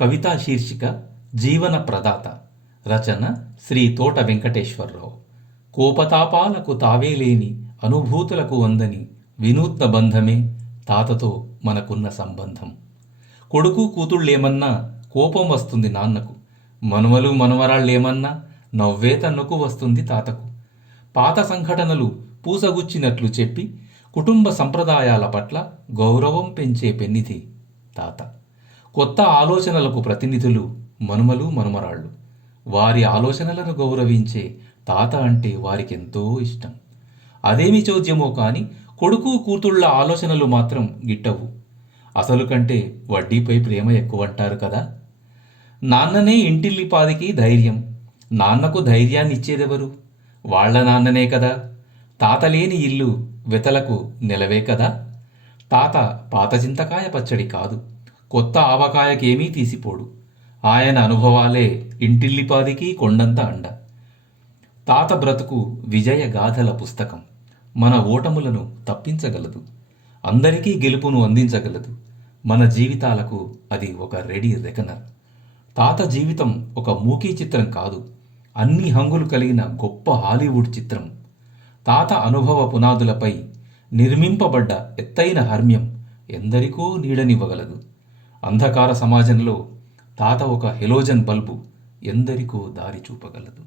కవితా శీర్షిక జీవన ప్రదాత. రచన శ్రీ తోట వెంకటేశ్వరరావు. కోపతాపాలకు తావేలేని అనుభూతులకు వందని వినూత్న బంధమే తాతతో మనకున్న సంబంధం. కొడుకు కూతుళ్ళేమన్నా కోపం వస్తుంది నాన్నకు. మనవలు మనవరాళ్ళేమన్నా నవ్వే తన్నుకు వస్తుంది తాతకు. పాత సంఘటనలు పూసగుచ్చినట్లు చెప్పి కుటుంబ సంప్రదాయాల పట్ల గౌరవం పెంచే పెన్నిధి తాత. కొత్త ఆలోచనలకు ప్రతినిధులు మనుమలు మనుమరాళ్ళు. వారి ఆలోచనలను గౌరవించే తాత అంటే వారికెంతో ఇష్టం. అదేమి చోద్యమో కాని కొడుకు కూతుళ్ళ ఆలోచనలు మాత్రం గిట్టవు. అసలు కంటే వడ్డీపై ప్రేమ ఎక్కువంటారు కదా? నాన్ననే ఇంటిల్లిపాదికి ధైర్యం. నాన్నకు ధైర్యాన్ని ఇచ్చేదెవరు వాళ్ళ నాన్ననే కదా. తాత లేని ఇల్లు వెతలకు నెలవే కదా. తాత పాత చింతకాయ పచ్చడి కాదు. కొత్త ఆవకాయకేమీ తీసిపోడు. ఆయన అనుభవాలే ఇంటిల్లిపాదికి కొండంత అండ. తాత బ్రతుకు విజయ గాథల పుస్తకం. మన ఓటములను తప్పించగలదు. అందరికీ గెలుపును అందించగలదు. మన జీవితాలకు అది ఒక రెడీ రెకనర్. తాత జీవితం ఒక మూకీ చిత్రం కాదు. అన్ని హంగులు కలిగిన గొప్ప హాలీవుడ్ చిత్రం. తాత అనుభవ పునాదులపై నిర్మింపబడ్డ ఎత్తైన హర్మ్యం ఎందరికో నీడనివ్వగలదు. అంధకార సమాజంలో తాత ఒక హెలోజన్ బల్బు ఎందరికో దారి చూపగలదు.